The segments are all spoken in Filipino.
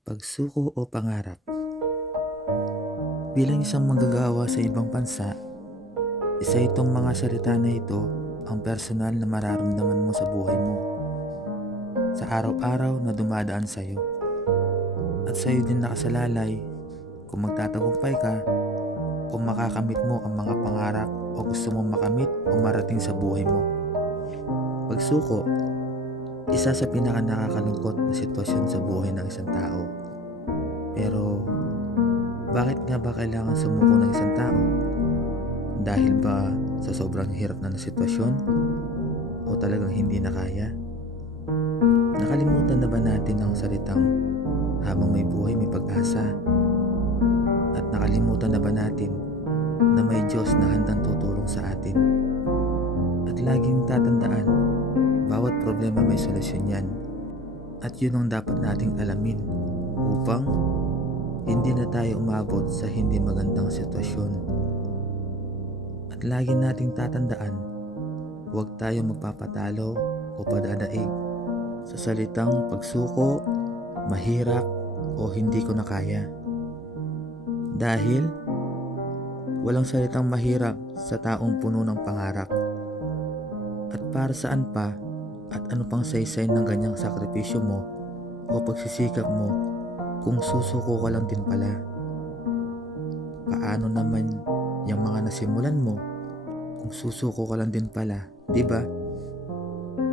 Pagsuko o pangarap. Bilang isang manggagawa sa ibang bansa, isa itong mga salita na ito ang personal na mararamdaman mo sa buhay mo, sa araw-araw na dumadaan sa iyo. At sa iyo din nakasalalay kung magtatagumpay ka o makakamit mo ang mga pangarap o gusto mong makamit o marating sa buhay mo. Pagsuko, isa sa pinaka nakakalungkot na sitwasyon sa buhay ng isang tao. Pero bakit nga ba kailangan sumuko ng isang tao? Dahil ba sa sobrang hirap na sitwasyon? O talagang hindi na kaya? Nakalimutan na ba natin ang salitang habang may buhay may pag-asa? At nakalimutan na ba natin na may Diyos na handang tutulong sa atin? At laging tatandaan, bawat problema may solusyon yan. At yun ang dapat nating alamin upang hindi na tayo umabot sa hindi magandang sitwasyon. At lagi nating tatandaan, huwag tayo magpapatalo o padadaig sa salitang pagsuko, mahirap o hindi ko na kaya. Dahil walang salitang mahirap sa taong puno ng pangarap. At para saan pa at ano pang saysay ng ganyang sakripisyo mo o pagsisikap mo kung susuko ka lang din pala? Paano naman yung mga nasimulan mo kung susuko ka lang din pala, di ba?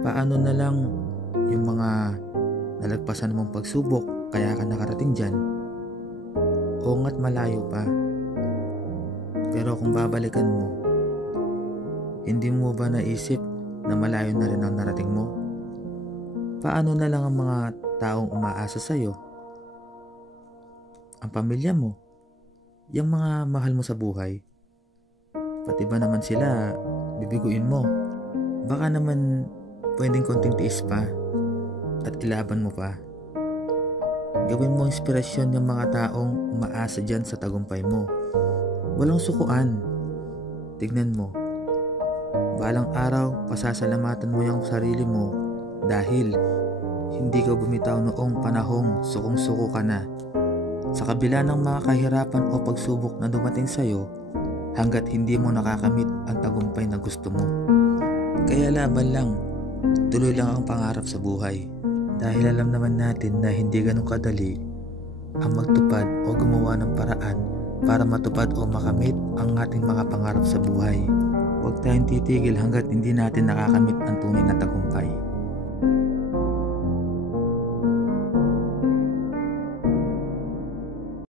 Paano na lang yung mga nalagpasan mong pagsubok kaya ka nakarating dyan? O nga't malayo pa. Pero kung babalikan mo, hindi mo ba naisip na malayo na rin ang narating mo? Paano na lang ang mga taong umaasa sa'yo? Ang pamilya mo, yung mga mahal mo sa buhay, pati ba naman sila bibiguin mo? Baka naman pwedeng konting tiis pa at ilaban mo pa. Gawin mo inspirasyon yung mga taong umaasa dyan sa tagumpay mo. Walang sukuan. Tignan mo, balang araw pasasalamatan mo yung sarili mo dahil hindi ka bumitaw noong panahong sukong-suko ka na. Sa kabila ng mga kahirapan o pagsubok na dumating sa'yo, hanggat hindi mo nakakamit ang tagumpay na gusto mo. Kaya laban lang, tuloy lang ang pangarap sa buhay. Dahil alam naman natin na hindi ganun kadali ang magtupad o gumawa ng paraan para matupad o makamit ang ating mga pangarap sa buhay. Huwag tayong titigil hanggat hindi natin nakakamit ang tunay na tagumpay.